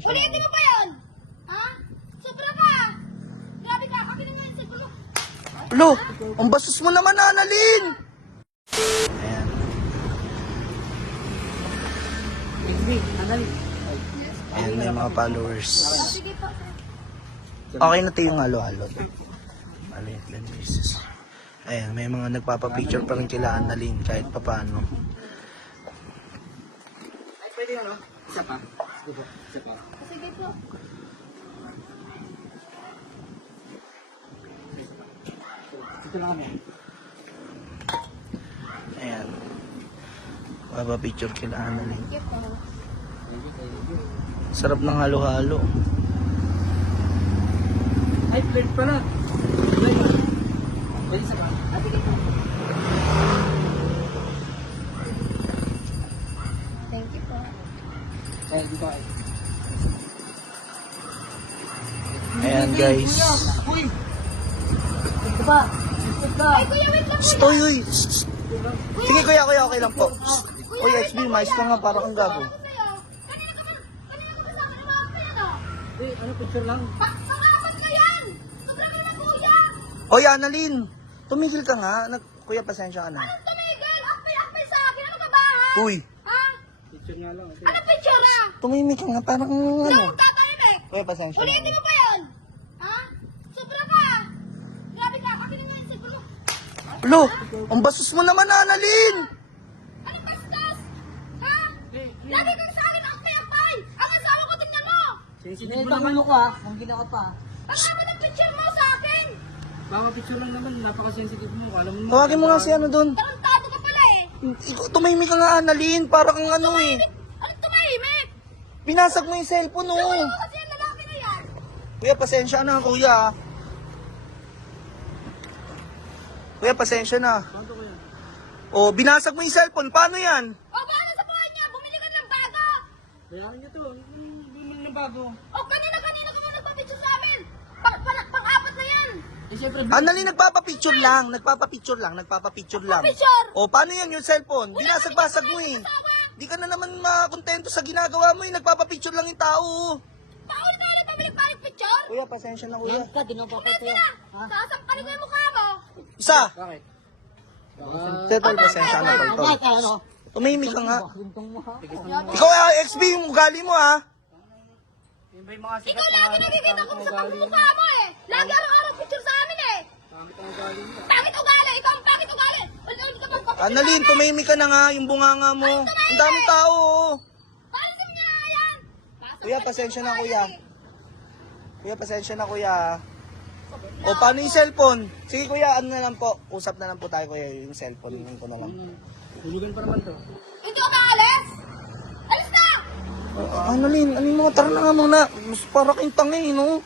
pasensya na. Ulitin mo pa yun? Ha? Sobra ka! Grabe ka, akin na nga yung cellphone mo. Lo, ang bastos mo naman, Annalyn! Ayan. Ayan, may mga followers. Sige po, sir. Okay na tayo yung halo-halo. Maliit lang basis. Ayan, may mga nagpapapicture pa rin kila Annalyn kahit papaano. Ay, pwede ano? Isa pa. Sige po. Isa pa. Sige po. Ito lang kami. Ayan. Papapicture kila Annalyn. Sige po. Sarap ng halo-halo. Ay, plate pala. Plate. Pwede isa pa. Sige po. Thank you po. Ay, dito ay. Ayan, guys. Uy! Ito pa. Ito pa. Ay, kuya, wait lang. Stoy, uy. Sige, kuya, okay lang po. Uy, XB, mais ka nga, para kang gago. Kanina ka kasama ng mga kaya to. Eh, ano picture lang? Pang-apat na yan! Ang grabe na kuya! Oy, Annalyn, tumigil ka nga. Kuya, pasensya ka na. Anong tumigil? Akpay-akpay sa akin. Ano ka ba, ha? Uy, Ha? Picture nga lang. Ito. Anong picture na? tumimik ka nga, parang Ano ano. magtatahimik? Kuya, pasensya na. Ulitin mo pa yun? Ha? Sobra ka! Grabe ka! Akin na nga yung cellphone mo. Lo, ang bastos mo naman, Annalyn. Anong bastos? Ha? Lagi kang sa akin akpay-akpay! Ang asawa ko, tingnan mo! Sensitive mo naman ako ah. Ang ginawa pa. Pag-apat ang picture mo sa akin! Baka picture lang naman. Napaka-sensitive mo. Alam mo. Tawagin mo nga si ano doon. Tarantado ka pala eh! Ikaw, tumimik ka nga, Annalyn, para kang ano eh. Anong tumahimik? Pinasag mo yung cellphone, Ano oh. kasi yung lalaki na yan? Kuya, pasensya na, kuya. Kuya, pasensya na. Paano ko yan? Oh, binasag mo yung cellphone, paano yan? O paano sa buhay niya? Bumili ka ng bago! Bayaran niya to. Bumili ng bago. O kanina ka mo nagpapicture sa amin! Pang-apat na yan! Eh, siyempre. Annalyn, nagpapapicture lang. Nagpapapicture lang. Picture! O, paano yan yung cellphone? Binasag-basag mo eh. Di ka na naman makontento sa ginagawa mo eh. Nagpapapicture lang yung tao. Paulit-ulit pabalik pa yung picture! Kuya, pasensya na, kuya. Ka, dinapapay Kasi na! Sasampalin ko yung mukha mo! Isa! Bakit? Tetol, pasensya na, tol. ano? Tumimik ka nga. Guntong mo ha. Ikaw, XB, yung ugali mo ha. Yung ba yung mga sikat Ikaw lagi nakikita ko sa pagmumukha mo eh! Lagi araw-araw picture sa amin eh! Pangit ang ugali mo. Pangit ugali! Ikaw ang pangit ugali! Ulit ka magpapicture! Annalyn, tumimik ka na nga. Yung bunganga mo. Ang daming tao. Oh. Palisin niya nga yan! Kuya, pasensya na, kuya. Kuya, pasensya na, kuya. O, paano yung cellphone? Sige, kuya, ano na lang po. Usap na lang po tayo, kuya. Yung cellphone ko na lang. Hulugan pa naman to. Hindi ka maalis? Alis na! Annalyn, ano yung mga tara na nga muna. Mas para kayong tanga eh, no?